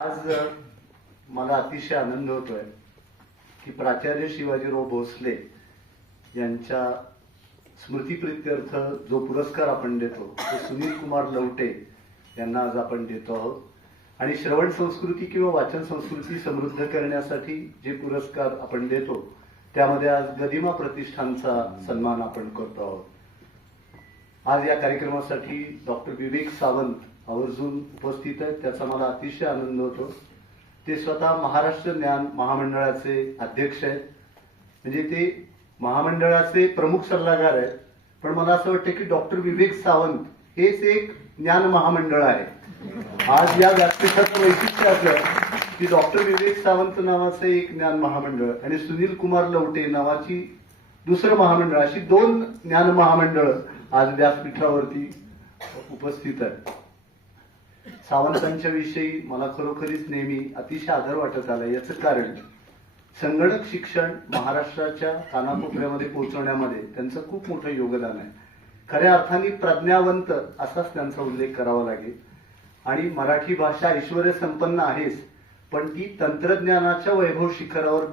आज मला अतिशय आनंद होतोय की प्राचार्य शिवाजीराव भोसले यांच्या स्मृतिप्रित्यर्थ जो पुरस्कार आपण देतो तो सुनील कुमार लवटे यांना आज आपण देतो आहोत. आणि श्रवण संस्कृती किंवा वाचन संस्कृती समृद्ध करण्यासाठी जे पुरस्कार आपण देतो त्यामध्ये आज गदिमा प्रतिष्ठानचा सन्मान आपण करतो आहोत. आज या कार्यक्रमासाठी डॉक्टर विवेक सावंत आवर्जून उपस्थित आहेत, त्याचा मला अतिशय आनंद होतो. ते स्वतः महाराष्ट्र ज्ञान महामंडळाचे अध्यक्ष आहेत, म्हणजे ते महामंडळाचे प्रमुख सल्लागार आहेत. पण मला असं वाटतं की डॉक्टर विवेक सावंत हेच एक ज्ञान महामंडळ आहे. आज या व्यासपीठाचं वैशिष्ट्य असं की डॉक्टर विवेक सावंत नावाचं एक ज्ञान महामंडळ आणि सुनील कुमार लवटे नावाची दुसरं महामंडळ, अशी दोन ज्ञान महामंडळ आज व्यासपीठावरती उपस्थित आहेत. सावंतांच्या विषयी मला खरोखरीच नेहमी अतिशय आदर वाटत आला. याचं कारण संगणक शिक्षण महाराष्ट्राच्या कानाकोपऱ्यामध्ये पोहोचवण्यामध्ये त्यांचं खूप मोठं योगदान आहे. खऱ्या अर्थाने प्रज्ञावंत असाच त्यांचा उल्लेख करावा लागेल. आणि मराठी भाषा ऐश्वर्य संपन्न आहेच, पण ती तंत्रज्ञानाच्या वैभव शिखरावर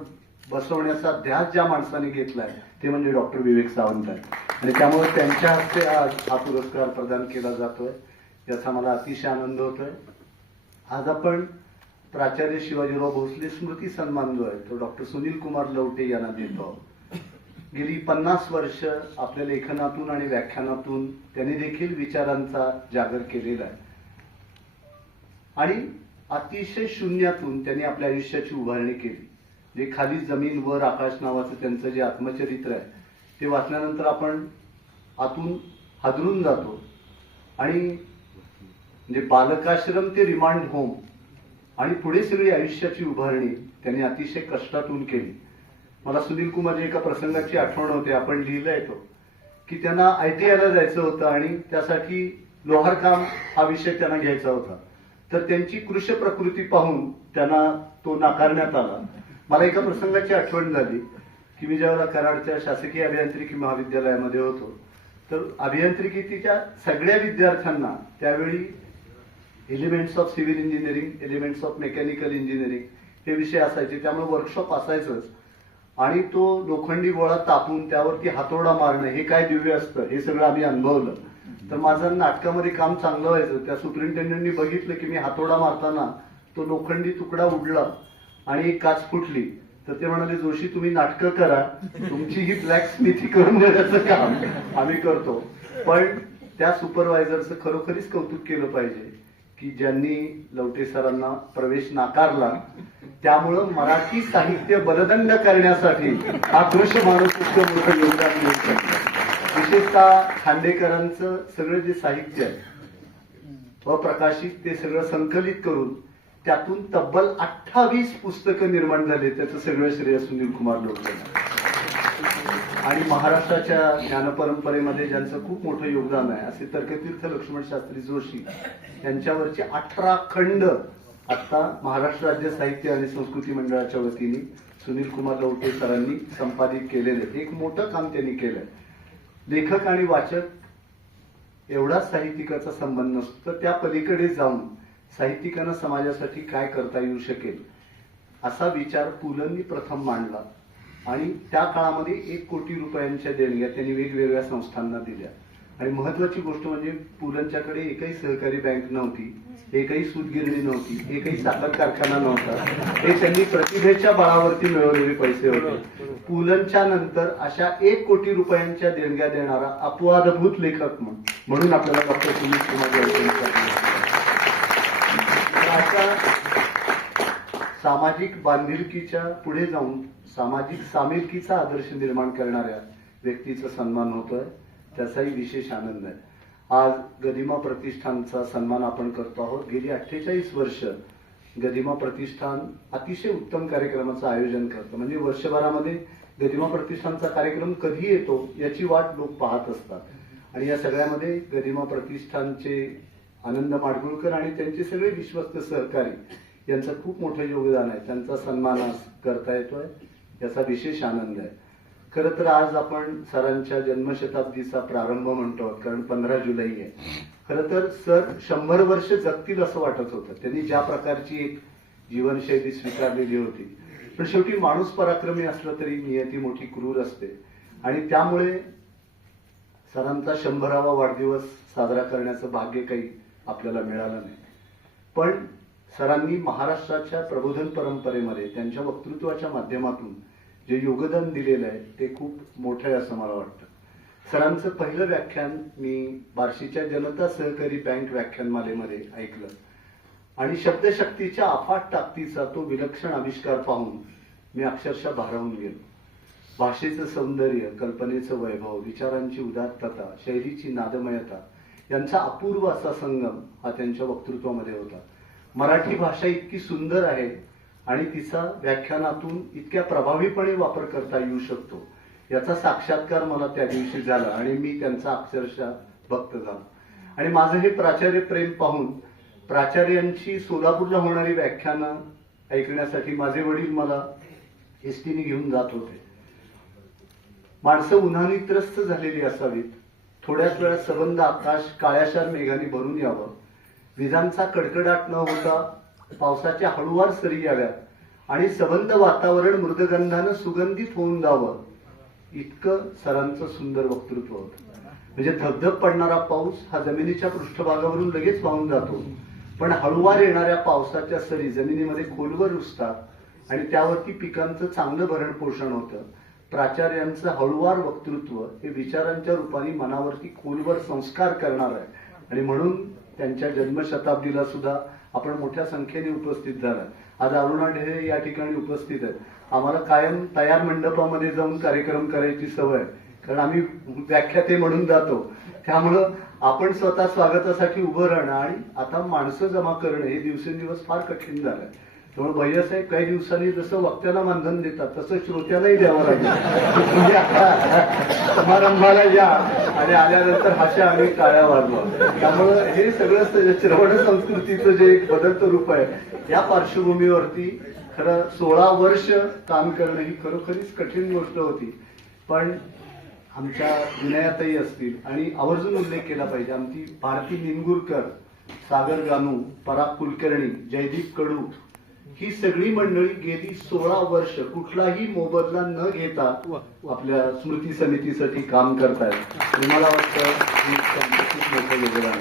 बसवण्याचा ध्यास ज्या माणसाने घेतलाय ते म्हणजे डॉक्टर विवेक सावंत आहे. आणि त्यामुळे त्यांच्या हस्ते आज हा पुरस्कार प्रदान केला जातोय, याचा मला अतिशय आनंद होतोय. आज आपण प्राचार्य शिवाजीराव भोसले स्मृती सन्मान जो आहे तो डॉक्टर सुनील कुमार लवटे यांना देतो. गेली 50 वर्ष आपल्या लेखनातून आणि व्याख्यानातून त्यांनी देखील विचारांचा जागर केलेला आहे. आणि अतिशय शून्यातून त्यांनी आपल्या आयुष्याची उभारणी केली. जे खाली जमीन वर आकाश नावाचं त्यांचं जे आत्मचरित्र आहे ते वाचल्यानंतर आपण आतून हादरून जातो. आणि म्हणजे बालकाश्रम ते रिमांड होम आणि पुढे सगळी आयुष्याची उभारणी त्यांनी अतिशय कष्टातून केली. मला सुनील कुमार एका प्रसंगाची आठवण होते. आपण लिहिलंय तो की त्यांना ITI ला जायचं होतं आणि त्यासाठी लोहारकाम हा विषय त्यांना घ्यायचा होता. तर त्यांची कृश प्रकृती पाहून त्यांना तो नाकारण्यात आला. मला एका प्रसंगाची आठवण झाली की मी ज्यावेळेला कराडच्या शासकीय अभियांत्रिकी महाविद्यालयामध्ये होतो तर अभियांत्रिकीच्या सगळ्या विद्यार्थ्यांना त्यावेळी elements of civil engineering, elements of mechanical engineering हे विषय असायचे. त्यामुळे वर्कशॉप असायचंच. आणि तो लोखंडी गोळा तापून त्यावरती हातोडा मारणं हे काय दिव्य असतं हे सगळं आम्ही अनुभवलं. तर माझं नाटकामध्ये काम चांगलं व्हायचं. त्या सुपरिंटेंडंटनी बघितलं की मी हातोडा मारताना तो लोखंडी तुकडा उडला आणि एक काच फुटली. तर ते म्हणाले, जोशी तुम्ही नाटकं करा, तुमची ही ब्लॅक स्मिथी करून देण्याचं काम आम्ही करतो. पण त्या सुपरवायझरचं खरोखरीच कौतुक केलं पाहिजे की ज्यांनी लवटे सरांना प्रवेश नाकारला. त्यामुळं मराठी साहित्य बलदंड करण्यासाठी हा कृष माणूस इतकं मोठं योगदान देऊ शकतो. विशेषतः खांडेकरांचं सगळं जे साहित्य आहे अप्रकाशित ते सगळं संकलित करून त्यातून तब्बल 28 पुस्तकं निर्माण झाले. त्याचं सगळं श्रेय सुनील कुमार लवटे. आणि महाराष्ट्राच्या ज्ञानपरंपरेमध्ये ज्यांचं खूप मोठं योगदान आहे असे तर्कतीर्थ लक्ष्मण शास्त्री जोशी यांच्यावरचे 18 खंड आता महाराष्ट्र राज्य साहित्य आणि संस्कृती मंडळाच्या वतीने सुनील कुमार लवटे सरांनी संपादित केलेले एक मोठं काम त्यांनी केलंय. लेखक आणि वाचक एवढाच साहित्यिकाचा संबंध नसतो, तर त्या पलीकडे जाऊन साहित्यिकांना समाजासाठी काय करता येऊ शकेल असा विचार पुलंनी प्रथम मांडला. आणि त्या काळामध्ये 1 कोटी रुपयांच्या देणग्या त्यांनी वेगवेगळ्या संस्थांना दिल्या. आणि महत्वाची गोष्ट म्हणजे पुलंच्याकडे एकही सहकारी बँक नव्हती, एकही सूतगिरणी नव्हती, एकही साखर कारखाना नव्हता. हे त्यांनी प्रतिभेच्या बळावरती मिळवलेले पैसे होते. पुलंच्या नंतर अशा 1 कोटी रुपयांच्या देणग्या देणारा अपवादभूत लेखक म्हणून आपल्याला डॉक्टर सुनील कुमार लवटे. सामाजिक बांधिलकीच्या पुढे जाऊन सामाजिक सामिलकीचा आदर्श निर्माण करणाऱ्या व्यक्तीचा सन्मान होतोय, त्याचाही विशेष आनंद आहे. आज गदिमा प्रतिष्ठानचा सन्मान आपण करतो आहोत. गेली 48 वर्ष गदिमा प्रतिष्ठान अतिशय उत्तम कार्यक्रमाचं आयोजन करतं. म्हणजे वर्षभरामध्ये गदिमा प्रतिष्ठानचा कार्यक्रम कधी येतो याची वाट लोक पाहत असतात. आणि या सगळ्यामध्ये गदिमा प्रतिष्ठानचे आनंद माडगुळकर आणि त्यांचे सगळे विश्वस्त सहकारी यांचं खूप मोठं योगदान आहे. त्यांचा सन्मान आज करता येतोय, याचा विशेष आनंद आहे. खरं तर आज आपण सरांच्या जन्मशताब्दीचा प्रारंभ म्हणतो, कारण 15 जुलै आहे. खरं तर सर 100 वर्ष जगतील असं वाटत होतं. त्यांनी ज्या प्रकारची एक जीवनशैली स्वीकारलेली होती. पण शेवटी माणूस पराक्रमी असला तरी नियती मोठी क्रूर असते आणि त्यामुळे सरांचा 100वा वाढदिवस साजरा करण्याचं भाग्य काही आपल्याला मिळालं नाही. पण सरांनी महाराष्ट्राच्या प्रबोधन परंपरेमध्ये त्यांच्या वक्तृत्वाच्या माध्यमातून जे योगदान दिलेलं आहे ते खूप मोठं आहे असं मला वाटतं. सरांचं पहिलं व्याख्यान मी बार्शीच्या जनता सहकारी बँक व्याख्यानमालेमध्ये ऐकलं आणि शब्दशक्तीच्या अफाट ताकदीचा तो विलक्षण आविष्कार पाहून मी अक्षरशः भारावून गेलो. भाषेचं सौंदर्य, कल्पनेचं वैभव, विचारांची उदात्तता, शैलीची नादमयता यांचा अपूर्व असा संगम हा त्यांच्या वक्तृत्वामध्ये होता. मराठी भाषा इतकी सुंदर आहे आणि तिचा व्याख्यानातून इतक्या प्रभावीपणे वापर करता येऊ शकतो याचा साक्षात्कार मला त्या दिवशी झाला आणि मी त्यांचा अक्षरशः भक्त झालो. आणि माझं हे प्राचार्य प्रेम पाहून प्राचार्यांची सोलापूरला होणारी व्याख्यानं ऐकण्यासाठी माझे वडील मला एसटीने घेऊन जात होते. माणसं उन्हाने त्रस्त झालेली असावीत, थोड्याच वेळात सबंध आकाश काळ्याशार मेघाने भरून यावं, विजांचा कडकडाट न होता पावसाच्या हळुवार सरी याव्यात आणि सबंध वातावरण मृदगंधानं सुगंधित होऊन जावं, इतकं सरांचं सुंदर वक्तृत्व होतं. म्हणजे धबधब पडणारा पाऊस हा जमिनीच्या पृष्ठभागावरून लगेच वाहून जातो, पण हळुवार येणाऱ्या पावसाच्या सरी जमिनीमध्ये खोलवर रुजतात आणि त्यावरती पिकांचं चांगलं भरण पोषण होतं. प्राचार्यांचं हळुवार वक्तृत्व हे विचारांच्या रूपाने मनावरती खोलवर संस्कार करणार आहे आणि म्हणून त्यांच्या जन्मशताब्दीला सुद्धा आपण मोठ्या संख्येने उपस्थित झाला. आज अरुणा ढेरे या ठिकाणी उपस्थित आहेत. आम्हाला कायम तयार मंडपामध्ये जाऊन कार्यक्रम करायची सवय, कारण आम्ही व्याख्याते म्हणून जातो. त्यामुळं आपण स्वतः स्वागतासाठी उभं राहणं आणि आता माणसं जमा करणं हे दिवसेंदिवस फार कठीण झालंय. त्यामुळे भैयासाहेब काही दिवसांनी जसं वक्त्याला मानधन देतात तसं श्रोत्यालाही द्यावं लागेल. म्हणजे आता समारंभाला या आणि आल्यानंतर हाशा आणि टाळ्या वाजवा. त्यामुळं हे सगळं श्रवण संस्कृतीचं जे एक बदलतं रूप आहे या पार्श्वभूमीवरती खरं 16 वर्ष काम करणं ही खरोखरीच कठीण गोष्ट होती. पण आमच्या विनयाताई असतील आणि आवर्जून उल्लेख केला पाहिजे आमची भारती निनगुरकर, सागर गानू, पराग कुलकर्णी, जयदीप कडू ही सगळी मंडळी गेली 16 वर्ष कुठलाही मोबदला न घेता आपल्या स्मृती समितीसाठी काम करतायत. मला वाटतं खूप मोठं योगदान.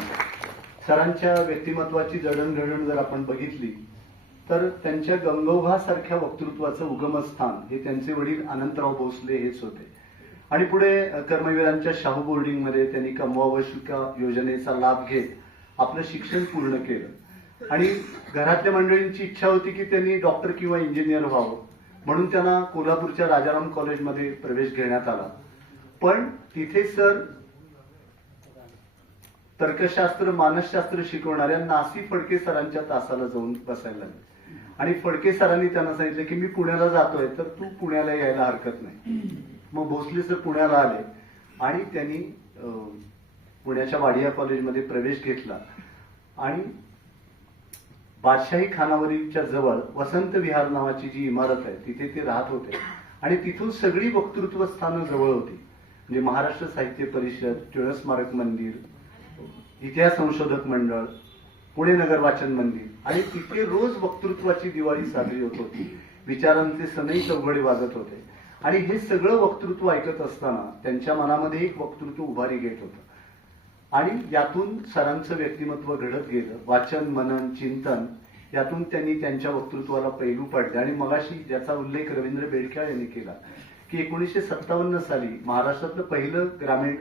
सरांच्या व्यक्तिमत्वाची जडणघडण जर आपण बघितली तर त्यांच्या गंगोभासारख्या वक्तृत्वाचं उगमस्थान हे त्यांचे वडील अनंतराव भोसले हेच होते. आणि पुढे कर्मवीरांच्या शाहू बोर्डिंगमध्ये त्यांनी कमवावं शिका योजनेचा लाभ घेत आपलं शिक्षण पूर्ण केलं. आणि घरातल्या मंडळींची इच्छा होती की त्यांनी डॉक्टर किंवा इंजिनियर व्हावं, म्हणून त्यांना कोल्हापूरच्या राजाराम कॉलेजमध्ये प्रवेश घेण्यात आला. पण तिथे सर तर्कशास्त्र मानसशास्त्र शिकवणाऱ्या नासी फडके सरांच्या तासाला जाऊन बसायला लागले आणि फडके सरांनी त्यांना सांगितलं की मी पुण्याला जातोय तर तू पुण्याला यायला हरकत नाही. मग भोसले सर पुण्याला आले आणि त्यांनी पुण्याच्या वाडिया कॉलेजमध्ये प्रवेश घेतला आणि बादशाही खानावरीच्या जवळ वसंत विहार नावाची जी इमारत आहे तिथे ते राहत होते आणि तिथून सगळी वक्तृत्व स्थानं जवळ होती. म्हणजे महाराष्ट्र साहित्य परिषद, टिळक स्मारक मंदिर, इतिहास संशोधक मंडळ, पुणे नगर वाचन मंदिर आणि तिथे रोज वक्तृत्वाची दिवाळी साजरी होत होती. विचारांचे सनई चौघडे वाजत होते आणि हे सगळं वक्तृत्व ऐकत असताना त्यांच्या मनामध्ये एक वक्तृत्व उभारी घेत होतं आणि यातून सरांचं व्यक्तिमत्व घडत गेलं. वाचन, मनन, चिंतन यातून त्यांनी त्यांच्या वक्तृत्वाला पैलू पाडले. आणि मगाशी ज्याचा उल्लेख रवींद्र बेडख्याळ यांनी केला की 1957 साली महाराष्ट्रातलं पहिलं ग्रामीण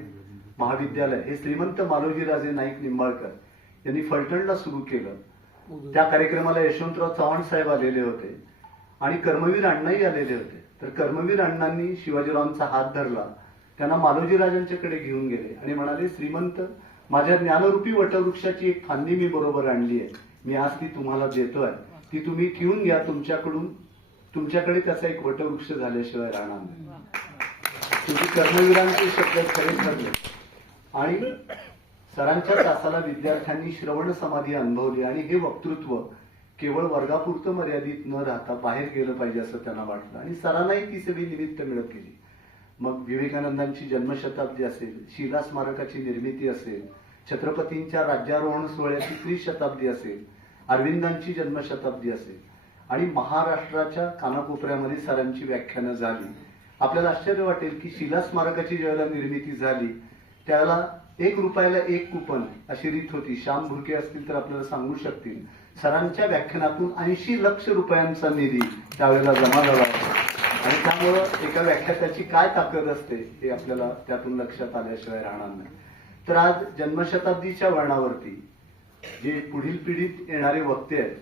महाविद्यालय हे श्रीमंत मालोजीराजे नाईक निंबाळकर यांनी फलटणला सुरू केलं. त्या कार्यक्रमाला यशवंतराव चव्हाण साहेब आलेले होते आणि कर्मवीर अण्णाही आलेले होते. तर कर्मवीर अण्णांनी शिवाजीरावांचा हात धरला, त्यांना मालोजीराजांच्याकडे घेऊन गेले आणि म्हणाले, श्रीमंत, माझ्या ज्ञानरूपी वटवृक्षाची एक फांदी मी बरोबर आणली आहे, मी आज ती तुम्हाला देतोय, ती तुम्ही ठेवून घ्या, तुमच्याकडे त्याचा एक वटवृक्ष झाल्याशिवाय राहणार नाही. तुम्ही कर्मवीरांचे शब्द खरे ठरले. आणि सरांच्या तासाला विद्यार्थ्यांनी श्रवण समाधी अनुभवली आणि हे वक्तृत्व केवळ वर्गापुरतं मर्यादित न राहता बाहेर गेलं पाहिजे असं त्यांना वाटलं आणि सरांनाही ती सगळी निमित्त मिळत गेली. मग विवेकानंदांची जन्मशताब्दी असेल, शिला स्मारकाची निर्मिती असेल, छत्रपतींच्या राज्यारोहण सोहळ्याची त्रिशताब्दी असेल, अरविंदांची जन्मशताब्दी असेल आणि महाराष्ट्राच्या कानाकोपऱ्यामध्ये सरांची व्याख्यानं झाली. आपल्याला आश्चर्य वाटेल की शिला स्मारकाची ज्यावेळेला निर्मिती झाली त्यावेळेला 1 रुपयाला 1 कुपन अशी रीत होती. श्याम भुरके असतील तर आपल्याला सांगू शकतील. सरांच्या व्याख्यानातून 80 लक्ष रुपयांचा निधी त्यावेळेला जमा झाला होता. आणि त्यामुळं एका व्याख्यात्याची काय ताकद असते हे आपल्याला त्यातून लक्षात आल्याशिवाय राहणार नाही. तर आज जन्मशताब्दीच्या वळणावरती जे पुढील पिढीत येणारे वक्ते आहेत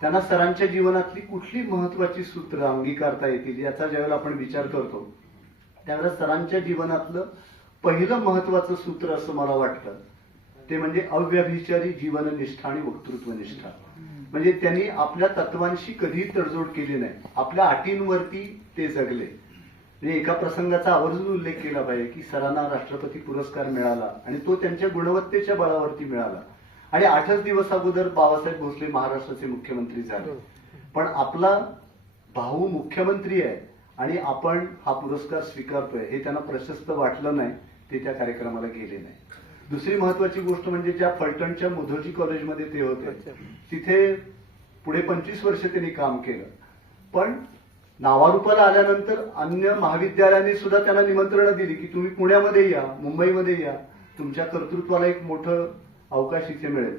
त्यांना सरांच्या जीवनातली कुठली महत्वाची सूत्र अंगीकारता येतील याचा ज्यावेळेला आपण विचार करतो त्यावेळेला सरांच्या जीवनातलं पहिलं महत्वाचं सूत्र असं मला वाटतं ते म्हणजे अव्यभिचारी जीवननिष्ठा आणि वक्तृत्वनिष्ठा. म्हणजे त्यांनी आपल्या तत्वांशी कधीही तडजोड केली नाही. आपल्या अटींवरती ते जगले. म्हणजे एका प्रसंगाचा आवर्जून उल्लेख केला पाहिजे की सरांना राष्ट्रपती पुरस्कार मिळाला आणि तो त्यांच्या गुणवत्तेच्या बळावरती मिळाला. आणि 8च दिवस अगोदर बाबासाहेब भोसले महाराष्ट्राचे मुख्यमंत्री झाले. पण आपला भाऊ मुख्यमंत्री आहे आणि आपण हा पुरस्कार स्वीकारतोय हे त्यांना प्रशस्त वाटलं नाही. ते त्या कार्यक्रमाला गेले नाही. दुसरी महत्वाची गोष्ट म्हणजे ज्या फलटणच्या मुधोजी कॉलेजमध्ये ते होते तिथे पुढे 25 वर्ष त्यांनी काम केलं. पण नावारूपाला आल्यानंतर अन्य महाविद्यालयांनी सुद्धा त्यांना निमंत्रणं दिली की तुम्ही पुण्यामध्ये या, मुंबईमध्ये या, तुमच्या कर्तृत्वाला एक मोठं अवकाश इथे मिळेल.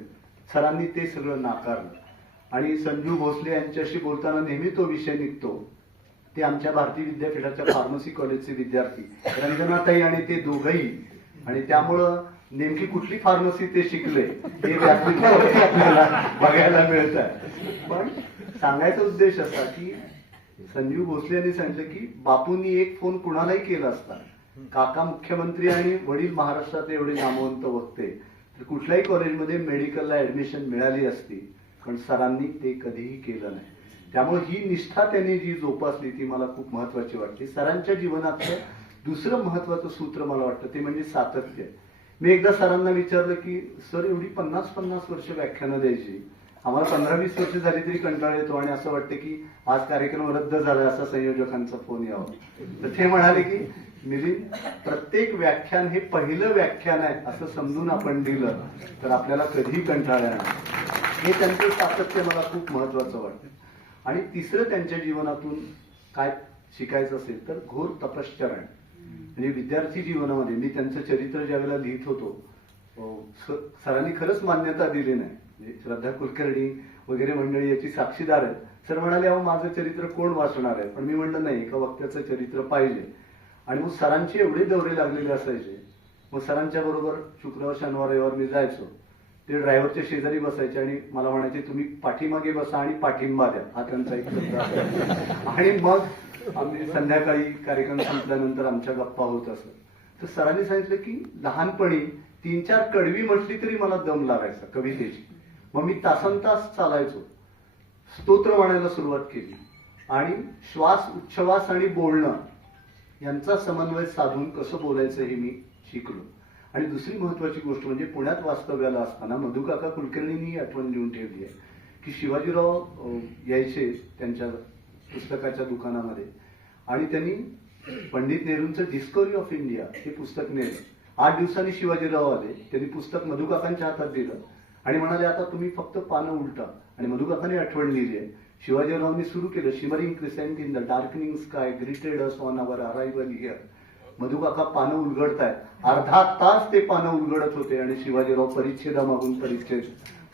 सरांनी ते सगळं नाकारलं. आणि संजू भोसले यांच्याशी बोलताना नेहमी तो विषय निघतो. ते आमच्या भारतीय विद्यापीठाच्या फार्मसी कॉलेजचे विद्यार्थी रंजनाताई आणि ते दोघंही. आणि त्यामुळं नेमकी कुठली फार्मसी ते शिकले हे व्यासपीठावरती आपल्याला बघायला मिळत आहे. पण सांगायचा उद्देश असा की संजीव भोसले यांनी सांगितलं की बापूंनी एक फोन कुणालाही केला असता, काका मुख्यमंत्री आणि वडील महाराष्ट्रात एवढे नामवंत वक्ते, तर कुठल्याही कॉलेजमध्ये मेडिकलला ऍडमिशन मिळाली असती. पण सरांनी ते कधीही केलं नाही. त्यामुळे ही निष्ठा त्यांनी जी जोपासली ती मला खूप महत्वाची वाटते. सरांच्या जीवनातलं दुसरं महत्वाचं सूत्र मला वाटतं ते म्हणजे सातत्य. मी एकदा सरांना विचारलं की सर एवढी 50-50 वर्ष व्याख्यानं द्यायची, आम्हाला 15-20 वर्ष झाली तरी कंटाळा येतो आणि असं वाटतं की आज कार्यक्रम रद्द झाला असा संयोजकांचा फोन यावा. तर ते म्हणाले की मिलिंद, प्रत्येक व्याख्यान हे पहिलं व्याख्यान आहे असं समजून आपण दिलं तर आपल्याला कधीही कंटाळा येणार. हे त्यांचं सातत्य मला खूप महत्वाचं वाटतं. आणि तिसरं त्यांच्या जीवनातून काय शिकायचं असेल तर घोर तपश्चरण. म्हणजे विद्यार्थी जीवनामध्ये मी त्यांचं चरित्र ज्यावेळेला लिहित होतो सरांनी खरंच मान्यता दिली नाही. म्हणजे श्रद्धा कुलकर्णी वगैरे मंडळी याची साक्षीदार आहेत. सर म्हणाले अहो माझं चरित्र कोण वाचणार आहे. पण मी म्हणलं नाही, एका वक्त्याचं चरित्र पाहिजे. आणि मग सरांचे एवढे दौरे लागलेले असायचे. मग सरांच्या बरोबर शुक्रवार शनिवार रविवार मी जायचो. ते ड्रायव्हरच्या शेजारी बसायचे आणि मला म्हणायचे तुम्ही पाठीमागे बसा आणि पाठिंबा द्या, हा त्यांचा एक शब्द. आणि मग आम्ही संध्याकाळी कार्यक्रम संपल्यानंतर आमच्या गप्पा होत असत. तर सरांनी सांगितलं की लहानपणी 3-4 कडवी म्हटली तरी मला दम लागायचा कवितेची. मग मी तासनतास चालायचो, स्तोत्र म्हणायला सुरुवात केली आणि श्वास उच्छ्वास आणि बोलणं यांचा समन्वय साधून कसं बोलायचं हे मी शिकलो. आणि दुसरी महत्वाची गोष्ट म्हणजे पुण्यात वास्तव्याला असताना मधुकाका कुलकर्णींनी आठवण लिहून ठेवली आहे की शिवाजीराव यायचे त्यांच्या पुस्तकाच्या दुकानामध्ये आणि त्यांनी पंडित नेहरूंचं डिस्कव्हरी ऑफ इंडिया हे पुस्तक नेलं. 8 दिवसांनी शिवाजीराव आले. त्यांनी पुस्तक मधुकाकांच्या हातात दिलं आणि म्हणाले आता तुम्ही फक्त पानं उलटा. आणि मधुकाकांनी आठवण लिहिली आहे. शिवाजीरावांनी सुरू केलं shimmering crescent in the darkening sky greeted us on our arrival here. Madhukaka पानं उलगडतायत. अर्धा तास ते पानं उलगडत होते आणि शिवाजीराव परिच्छेदामागून परिच्छेद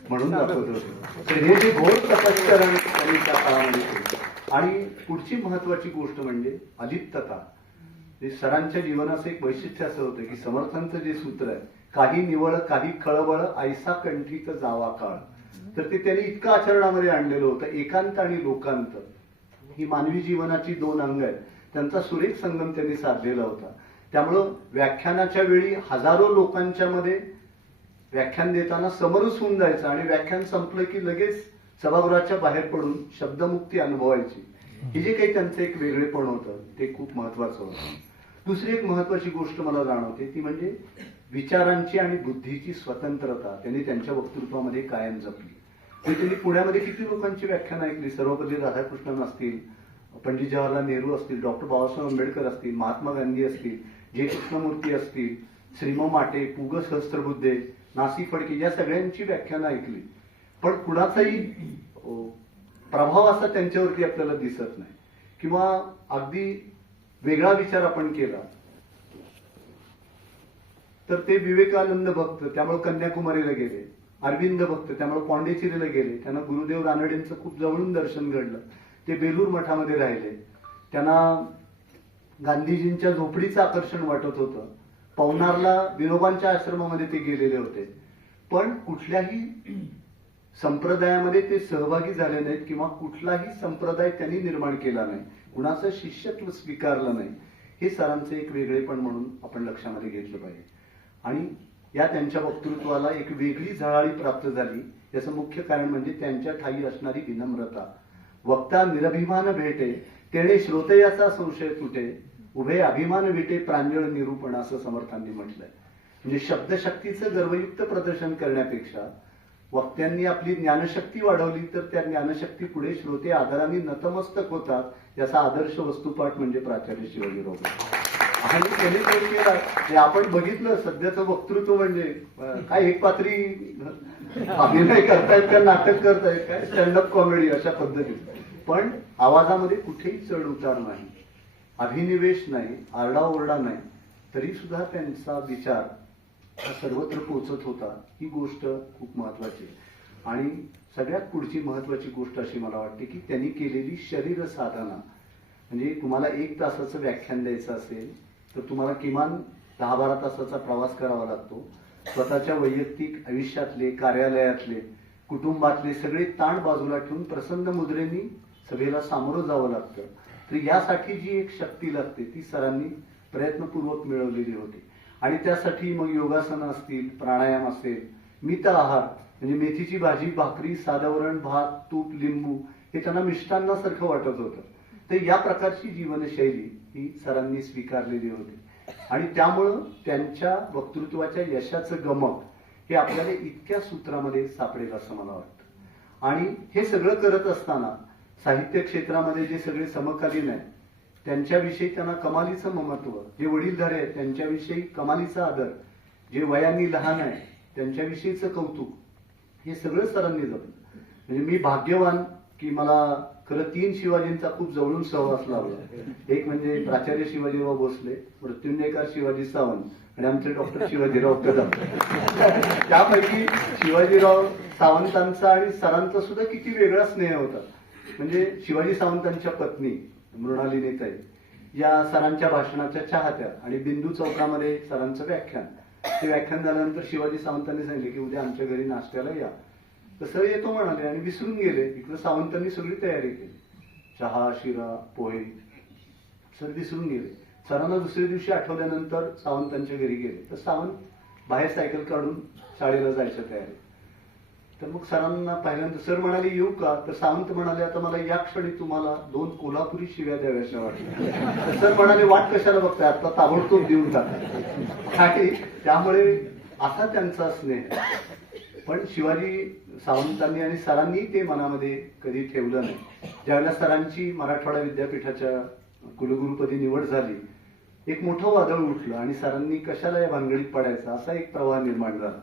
म्हणून दाखवत होते. तर हे जे घोर तपश्चरण त्यांनी त्या काळामध्ये केलं. आणि पुढची महत्वाची गोष्ट म्हणजे अलिप्तता. सरांच्या जीवनाचं एक वैशिष्ट्य असं होतं की समर्थांचं जे सूत्र आहे काही निवळ काही खळबळ ऐसा कंठीत जावा काळ, तर ते त्यांनी इतकं आचरणामध्ये आणलेलं होतं. एकांत आणि लोकांत ही मानवी जीवनाची 2 अंग आहेत. त्यांचा सुरेख संगम त्यांनी साधलेला होता. त्यामुळं व्याख्यानाच्या वेळी हजारो लोकांच्या मध्ये व्याख्यान देताना समरस होऊन जायचं आणि व्याख्यान संपलं की लगेच सभागृहाच्या बाहेर पडून शब्दमुक्ती अनुभवायची. हे जे काही त्यांचं एक वेगळेपण होतं ते खूप महत्वाचं होतं. दुसरी एक महत्वाची गोष्ट मला जाणवते ती म्हणजे विचारांची आणि बुद्धीची स्वतंत्रता त्यांनी त्यांच्या वक्तृत्वामध्ये कायम जपली. त्यांनी पुण्यामध्ये किती लोकांची व्याख्यान ऐकली. सर्वपल्ली राधाकृष्णन असतील, पंडित जवाहरलाल नेहरू असतील, डॉक्टर बाबासाहेब आंबेडकर असतील, महात्मा गांधी असतील, जे कृष्णमूर्ती असतील, श्रीम माटे, पु ग सहस्त्रबुद्धे, नासी फडके या सगळ्यांची व्याख्यानं ऐकली. पण कुणाचाही प्रभाव असा त्यांच्यावरती आपल्याला दिसत नाही. किंवा अगदी वेगळा विचार आपण केला तर ते विवेकानंद भक्त, त्यामुळे कन्याकुमारीला गेले. अरविंद भक्त, त्यामुळे पॉंडिचेरीला गेले. त्यांना गुरुदेव रानडेंचं खूप जवळून दर्शन घडलं. ते बेलूर मठामध्ये राहिले. त्यांना गांधीजींच्या झोपडीचं आकर्षण वाटत होतं. पवनारला विनोबांच्या आश्रमामध्ये ते गेलेले होते. पण कुठल्याही संप्रदायामध्ये ते सहभागी झाले नाहीत किंवा कुठलाही संप्रदाय त्यांनी निर्माण केला नाही. कुणाचं शिष्यत्व स्वीकारलं नाही. हे सरांचं एक वेगळेपण म्हणून आपण लक्षामध्ये घेतलं पाहिजे. आणि या त्यांच्या वक्तृत्वाला एक वेगळी झळाळी प्राप्त झाली. याचं मुख्य कारण म्हणजे त्यांच्या ठायी असणारी विनम्रता. वक्ता निरभिमान भेटे, तेणे श्रोतयाचा संशय तुटे, उभे अभिमान विटे प्रांजळ निरूपण, असं समर्थांनी म्हटलंय. म्हणजे शब्दशक्तीचं गर्वयुक्त प्रदर्शन करण्यापेक्षा वक्त्यांनी आपली ज्ञानशक्ती वाढवली तर त्या ज्ञानशक्ती पुढे श्रोते आदराने नतमस्तक होतात. याचा आदर्श वस्तुपाठ म्हणजे प्राचार्य शिवाजीराव भोसले. आणि त्यांनी तो केला. आपण बघितलं सध्याचं वक्तृत्व म्हणजे काय एक पात्री अभिनय करतायत का नाटक करतायत काय स्टँडअप कॉमेडी अशा पद्धतीने. पण आवाजामध्ये कुठेही चढ उतार नाही, अभिनिवेश नाही, आरडाओरडा नाही, तरी सुद्धा त्यांचा विचार हा सर्वत्र पोचत होता. ही गोष्ट खूप महत्वाची. आणि सगळ्यात पुढची महत्वाची गोष्ट अशी मला वाटते की त्यांनी केलेली शरीर साधना. म्हणजे तुम्हाला 1 तासाचं व्याख्यान द्यायचं असेल तर तुम्हाला किमान 10-12 तासाचा प्रवास करावा लागतो. स्वतःच्या वैयक्तिक आयुष्यातले, कार्यालयातले, कुटुंबातले सगळे ताण बाजूला ठेवून प्रसन्न मुद्रेनी सभेला सामोरं जावं लागतं. तर यासाठी जी एक शक्ती लागते ती सरांनी प्रयत्नपूर्वक मिळवलेली होती. आणि त्यासाठी मग योगासनं असतील, प्राणायाम असेल, मित आहार म्हणजे मेथीची भाजी, भाकरी, साधवरण, भात, तूप, लिंबू हे त्यांना मिष्टान्नासारखं वाटत होतं. तर या प्रकारची जीवनशैली ही सरांनी स्वीकारलेली होती. आणि त्यामुळं त्यांच्या वक्तृत्वाच्या यशाचं गमक हे आपल्याला इतक्या सूत्रामध्ये सापडेल असं मला वाटतं. आणि हे सगळं करत असताना साहित्य क्षेत्रामध्ये जे सगळे समकालीन आहेत त्यांच्याविषयी त्यांना कमालीचं ममत्व, जे वडीलधारे आहेत त्यांच्याविषयी कमालीचा आदर, जे वयांनी लहान आहे त्यांच्याविषयीचं कौतुक, हे सगळं सरांनी जपलं. म्हणजे मी भाग्यवान की मला खरं 3 शिवाजींचा खूप जवळून सहवास लावला. एक म्हणजे प्राचार्य शिवाजीराव भोसले, मृत्युंजयकार शिवाजी सावंत आणि आमचे डॉक्टर शिवाजीराव कदम. त्यापैकी शिवाजीराव सावंतांचा आणि सरांचा सुद्धा किती वेगळा स्नेह होता. म्हणजे शिवाजी सावंतांच्या पत्नी मृणालिनीताई या सरांच्या भाषणाच्या चाहत्या. आणि बिंदू चौकामध्ये सरांचं व्याख्यान, ते व्याख्यान झाल्यानंतर शिवाजी सावंतांनी सांगितले की उद्या आमच्या घरी नाश्त्याला या. तर सर येतो म्हणाले आणि विसरून गेले. इकडे सावंतांनी सगळी तयारी केली, चहा, शिरा, पोहे, सर विसरून गेले. सरांना दुसऱ्या दिवशी आठवल्यानंतर सावंतांच्या घरी गेले तर सावंत बाहेर सायकल काढून शाळेला जायच्या तयारी. तर मग सरांना पाहिल्यानंतर सर म्हणाले येऊ का, तर सावंत म्हणाले आता मला या क्षणी तुम्हाला 2 कोल्हापुरी शिव्या द्याव्याशा वाटल्या. सर म्हणाले वाट कशाला बघताय, आता ताबडतोब देऊन टाका. आणि त्यामुळे असा त्यांचा स्नेह. पण शिवाजी सावंतांनी आणि सरांनी ते मनामध्ये कधी ठेवलं नाही. ज्यावेळेला सरांची मराठवाडा विद्यापीठाच्या कुलगुरुपदी निवड झाली, एक मोठं वादळ उठलं आणि सरांनी कशाला या भानगडीत पडायचा असा एक प्रवाह निर्माण झाला.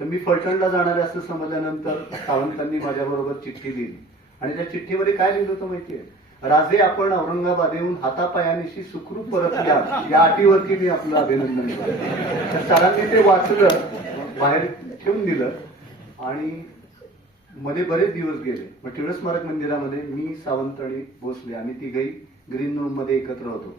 तर मी फलटणला जाणार आहे असं समजल्यानंतर सावंतांनी माझ्याबरोबर चिठ्ठी दिली. आणि त्या चिठ्ठीमध्ये काय लिहिलं होतं माहितीये, राजे आपण औरंगाबादेहून हातापायानिशी सुखरूप परत या अटीवरती मी आपलं अभिनंदन करतो. तर सरांनी ते वाचलं, बाहेर ठेवून दिलं आणि मध्ये बरेच दिवस गेले. मग टिळक स्मारक मंदिरामध्ये मी, सावंत आणि भोसले आम्ही तिघही ग्रीन रूम मध्ये एकत्र होतो.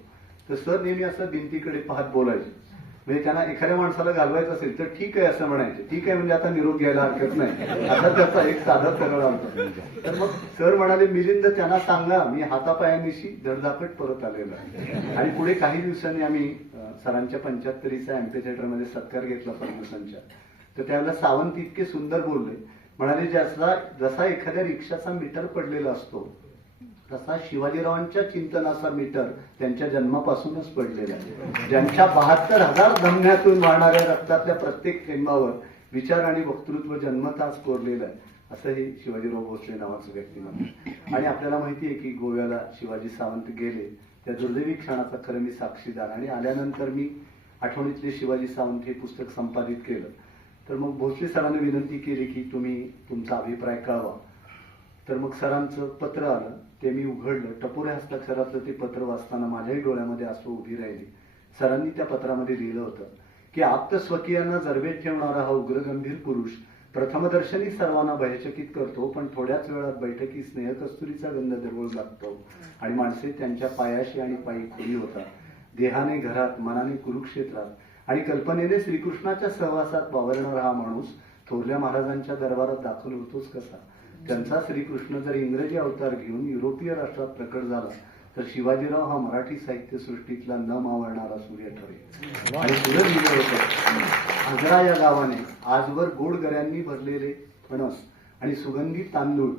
तर सर नेहमी असं भिंतीकडे पाहत बोलायचे. म्हणजे त्यांना एखाद्या माणसाला घालवायचं असेल तर ठीक आहे असं म्हणायचे. ठीक आहे म्हणजे आता निरोप घ्यायला हरकत नाही, आता त्याचा एक साधा सरळ आलता. तर मग सर म्हणाले मिलिंद त्यांना सांगा मी हातापायानिशी धडधाकट परत आलेलो आहे. आणि पुढे काही दिवसांनी आम्ही सरांच्या 75चा एम्पी थिएटर मध्ये सत्कार घेतला फर्ग्युसनच्या. तर त्यावेळेला सावंत इतके सुंदर बोलले, म्हणाले जसा एखाद्या रिक्षाचा मीटर पडलेला असतो तसा शिवाजीरावांच्या चिंतनाचा मीटर त्यांच्या जन्मापासूनच पडलेला आहे. ज्यांच्या 72,000 धमन्यातून वाहणाऱ्या रक्तातल्या प्रत्येक थेंबावर विचार आणि वक्तृत्व जन्मताच कोरलेलं आहे, असं हे शिवाजीराव भोसले नावाचं व्यक्तिमत्व. आणि आपल्याला माहिती आहे की गोव्याला शिवाजी सावंत गेले, त्या दुर्दैवी क्षणाचा खरं मी साक्षीदार. आणि आल्यानंतर मी आठवणीतले शिवाजी सावंत हे पुस्तक संपादित केलं. तर मग भोसले सरांनी विनंती केली की तुम्ही तुमचा अभिप्राय कळवा. तर मग सरांचं पत्र आलं, ते मी उघडलं. टपोऱ्या हस्ताक्षरातलं ते पत्र वाचताना माझ्याही डोळ्यामध्ये आसू उभी राहिली. सरांनी त्या पत्रामध्ये लिहिलं होतं की आप्त स्वकीयांना जरबेत ठेवणारा हा उग्रगंभीर पुरुष प्रथमदर्शनी सर्वांना भयचकित करतो, पण थोड्याच वेळात बैठकीत स्नेहकस्तुरीचा गंध दरवळू लागतो आणि माणसे त्यांच्या पायाशी आणि पायी खुली होतात. देहाने घरात, मनाने कुरुक्षेत्रात आणि कल्पनेने श्रीकृष्णाच्या सहवासात वावरणारा हा माणूस थोरल्या महाराजांच्या दरबारात दाखल होतोच कसा? त्यांचा श्रीकृष्ण जर इंग्रजी अवतार घेऊन युरोपीय राष्ट्रात प्रकट झाला तर शिवाजीराव हा मराठी साहित्य सृष्टीतला न मावळणारा सूर्य ठरेल. आणि पुढे लिहिलं होतं, आजरा या गावाने आजवर गोडगऱ्यांनी भरलेले फणस आणि सुगंधी तांदूळ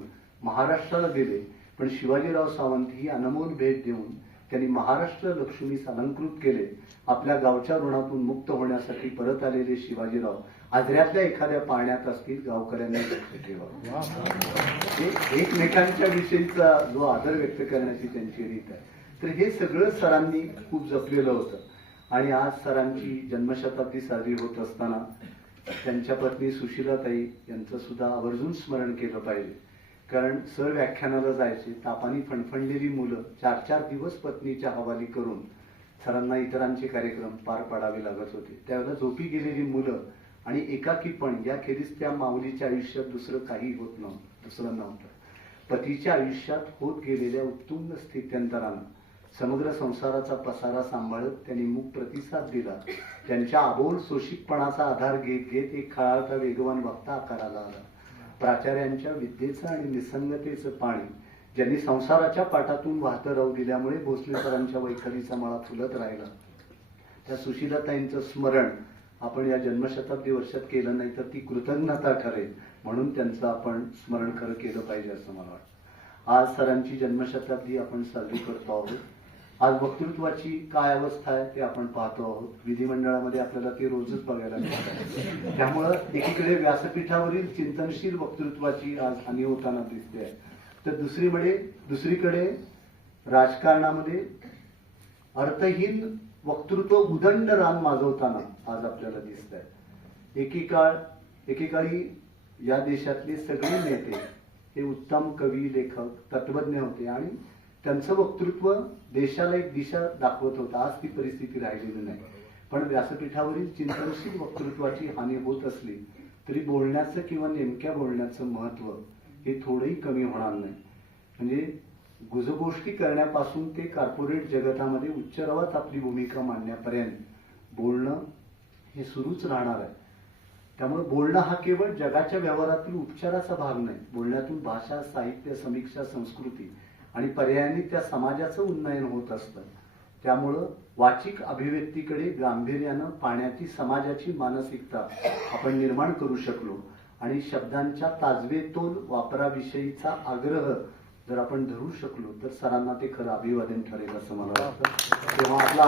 महाराष्ट्राला दिले, पण शिवाजीराव सावंत ही अनमोल भेट देऊन त्यांनी महाराष्ट्र लक्ष्मीस अलंकृत केले. आपल्या गावच्या ऋणातून मुक्त होण्यासाठी परत आलेले शिवाजीराव आजऱ्यातल्या एखाद्या पाण्यात असतील, गावकऱ्यांनी लक्ष ठेवा. एकमेकांच्या विषयीचा जो आदर व्यक्त करण्याची त्यांची रीत आहे, तर हे सगळं सरांनी खूप जपलेलं होतं. आणि आज सरांची जन्मशताब्दी साजरी होत असताना त्यांच्या पत्नी सुशीलाताई यांचं सुद्धा आवर्जून स्मरण केलं पाहिजे. कारण सर व्याख्यानाला जायचे, तापानी फणफणलेली मुलं 4-4 दिवस पत्नीच्या हवाली करून सरांना इतरांचे कार्यक्रम पार पाडावे लागत होते. त्यावेळेला झोपी गेलेली मुलं आणि एकाकीपण याखेरीज त्या माऊलीच्या आयुष्यात दुसरं काही होत नव्हतं, दुसरं नव्हतं. पतीच्या आयुष्यात होत गेलेल्या उत्तुंग स्थित्यंतरानं समग्र संसाराचा पसारा सांभाळत त्यांनी मूक प्रतिसाद दिला. त्यांच्या अबोल सोशिकपणाचा आधार घेत घेत एक खळाळता वेगवान वक्ता आकाराला आला. प्राचार्यांच्या विद्येचं आणि निसंगतेचं पाणी ज्यांनी संसाराच्या पाटातून वाहतं राहू दिल्यामुळे भोसले सरांच्या वैखरीचा मळा फुलत राहिला, त्या सुशीलाताईंचं स्मरण आपण या जन्मशताब्दी वर्षात केलं नाही तर ती कृतज्ञता ठरेल. म्हणून त्यांचं आपण स्मरण खरं केलं पाहिजे असं मला वाटतं. आज सरांची जन्मशताब्दी आपण साजरी करतो आहोत. आज वक्तृत्वाची काय अवस्था आहे ते आपण पाहतो आहोत. विधिमंडळामध्ये आपल्याला ते रोजच बघायला मिळतं. त्यामुळं एकीकडे व्यासपीठावरील चिंतनशील वक्तृत्वाची आज हानी होताना दिसते आहे, तर दुसरीकडे राजकारणामध्ये अर्थहीन वक्तृत्व उदंड रान माजवताना आज आपल्याला दिसत आहे. एकेकाळी या देशातले सगळे नेते हे उत्तम कवी, लेखक, तत्वज्ञ होते आणि त्यांचं वक्तृत्व देशाला एक दिशा दाखवत होतं. आज ती परिस्थिती राहिलेली नाही. पण व्यासपीठावरील चिंतनशील वक्तृत्वाची हानी होत असली तरी बोलण्याचं किंवा नेमक्या बोलण्याचं महत्व हे थोडंही कमी होणार नाही. म्हणजे गुजगोष्टी करण्यापासून ते कॉर्पोरेट जगतामध्ये उच्चरवात आपली भूमिका मांडण्यापर्यंत बोलणं हे सुरूच राहणार आहे. त्यामुळे बोलणं हा केवळ जगाच्या व्यवहारातील उपचाराचा भाग नाही. बोलण्यातून भाषा, साहित्य, समीक्षा, संस्कृती आणि पर्यायाने त्या समाजाचं उन्नयन होत असतं. त्यामुळं वाचिक अभिव्यक्तीकडे गांभीर्यानं पाहण्याची समाजाची मानसिकता आपण निर्माण करू शकलो आणि शब्दांच्या ताजवेतोल वापराविषयीचा आग्रह जर आपण धरू शकलो तर सरांना ते खरं अभिवादन ठरेल असं मला वाटतं. तेव्हा आपला